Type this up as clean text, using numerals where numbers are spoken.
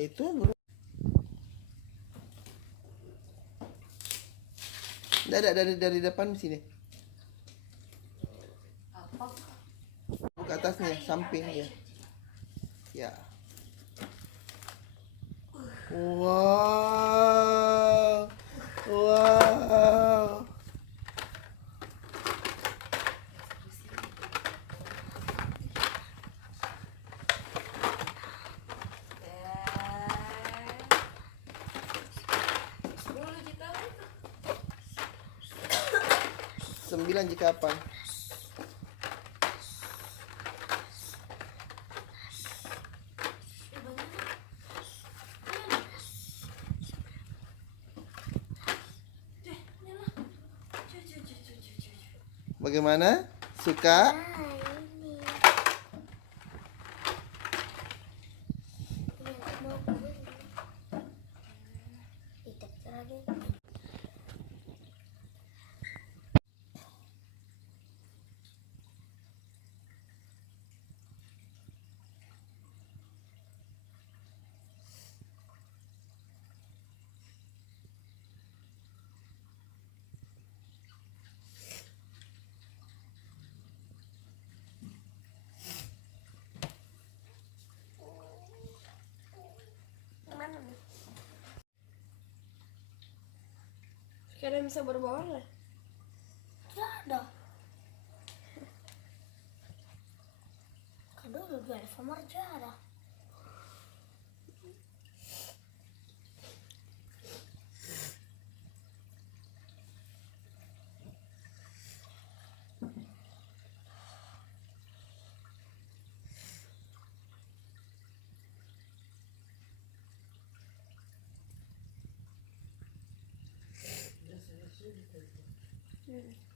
Itu bro. Dari depan sini. Ke atasnya, samping ya. Ya. Wow. Wow. Sembilan jika apa? Bagaimana? Suka? Kalian bisa berbaur lah? Tidak ada. Kadang juga sama ada. Hmm.